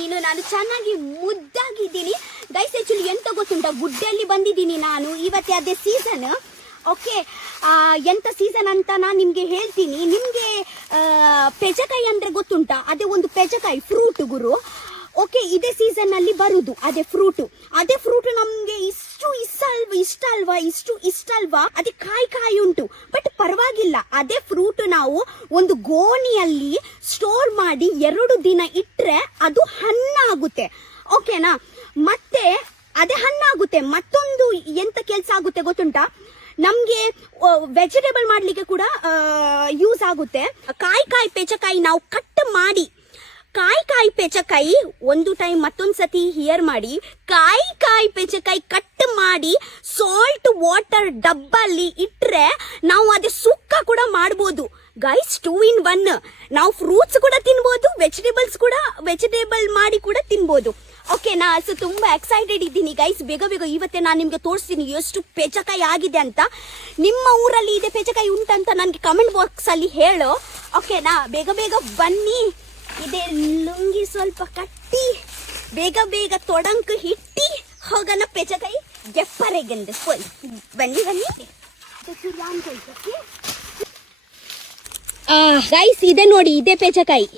ನೀನು ನಾನು ಚೆನ್ನಾಗಿ ಮುದ್ದಾಗಿದ್ದೀನಿ ಗೈಸ್. ಆ್ಯಕ್ಚುಲಿ ಎಂತ ಗೊತ್ತುಂಟಾ, ಗುಡ್ಡೆಯಲ್ಲಿ ಬಂದಿದ್ದೀನಿ ನಾನು ಇವತ್ತೇ, ಅದೇ ಸೀಸನ್. ಓಕೆ, ಎಂಥ ಸೀಸನ್ ಅಂತ ನಾನು ನಿಮಗೆ ಹೇಳ್ತೀನಿ. ನಿಮಗೆ ಪೆಜಕಾಯಿ ಅಂದರೆ ಗೊತ್ತುಂಟಾ? ಅದೇ ಒಂದು ಪೆಜಕಾಯಿ ಫ್ರೂಟ್ ಗುರು. ಓಕೆ, ಇದೇ ಸೀಸನ್ನಲ್ಲಿ ಬರುದು ಅದೇ ಫ್ರೂಟ್ ನಮಗೆ ಇಷ್ಟ ಅಲ್ವಾ. ಅದೇ ಕಾಯಿ ಉಂಟು, ಬಟ್ ಪರವಾಗಿಲ್ಲ. ಅದೇ ಫ್ರೂಟ್ ನಾವು ಒಂದು ಗೋಣಿಯಲ್ಲಿ ಸ್ಟೋರ್ ಮಾಡಿ 2 ದಿನ ಇಟ್ಟರೆ ಅದು ಹಣ್ಣಾಗುತ್ತೆ. ಓಕೆನಾ? ಮತ್ತೆ ಅದೇ ಹಣ್ಣಾಗುತ್ತೆ. ಮತ್ತೊಂದು ಎಂತ ಕೆಲಸ ಆಗುತ್ತೆ ಗೊತ್ತುಂಟಾ? ನಮ್ಗೆ ವೆಜಿಟೇಬಲ್ ಮಾಡ್ಲಿಕ್ಕೆ ಕೂಡ ಯೂಸ್ ಆಗುತ್ತೆ. ಕಾಯಿ ಪೆಚಕಾಯಿ ನಾವು ಕಟ್ ಮಾಡಿ, ಕಾಯಿ ಪೆಚಕಾಯಿ ಒಂದು ಟೈಮ್ ಮತ್ತೊಂದು ಸತಿ ಹಿಯರ್ ಮಾಡಿ, ಕಾಯಿ ಪೆಚಕಾಯಿ ಕಟ್ ಮಾಡಿ ಸಾಲ್ಟ್ ವಾಟರ್ ಡಬ್ಬಲ್ಲಿ ಇಟ್ರೆ ನಾವು ಅದೇ ಸುಕ್ಕ ಕೂಡ ಮಾಡ್ಬೋದು ಗೈಸ್. 2 in 1. ನಾವು ಫ್ರೂಟ್ಸ್ ಕೂಡ ತಿನ್ಬೋದು, ವೆಜಿಟೇಬಲ್ ಮಾಡಿ ಕೂಡ ತಿನ್ಬೋದು. ಓಕೆನಾ? ಸೊ ತುಂಬಾ ಎಕ್ಸೈಟೆಡ್ ಇದ್ದೀನಿ ಗೈಸ್. ಬೇಗ ಇವತ್ತೇ ನಾನು ನಿಮ್ಗೆ ತೋರಿಸ್ತೀನಿ ಎಷ್ಟು ಪೆಚಕಾಯಿ ಆಗಿದೆ ಅಂತ. ನಿಮ್ಮ ಊರಲ್ಲಿ ಇದೆ ಪೆಚಕಾಯಿ ಉಂಟಂತ ನನಗೆ ಕಮೆಂಟ್ ಬಾಕ್ಸ್ ಅಲ್ಲಿ ಹೇಳು. ಓಕೆನಾ? ಬೇಗ ಬನ್ನಿ. ಇದೇ ಲುಂಗಿ ಸ್ವಲ್ಪ ಕಟ್ಟಿ ಬೇಗ ತೊಡಂಕು ಹಿಟ್ಟಿ ಹೋಗೋಣ ಪೆಚಕಾಯಿ ಗೆಪ್ಪರೆಗೆಂದು. ಬನ್ನಿ ಗೈಸ್, ಇದೆ ನೋಡಿ, ಇದೇ ಪೆಚಕಾಯಿ.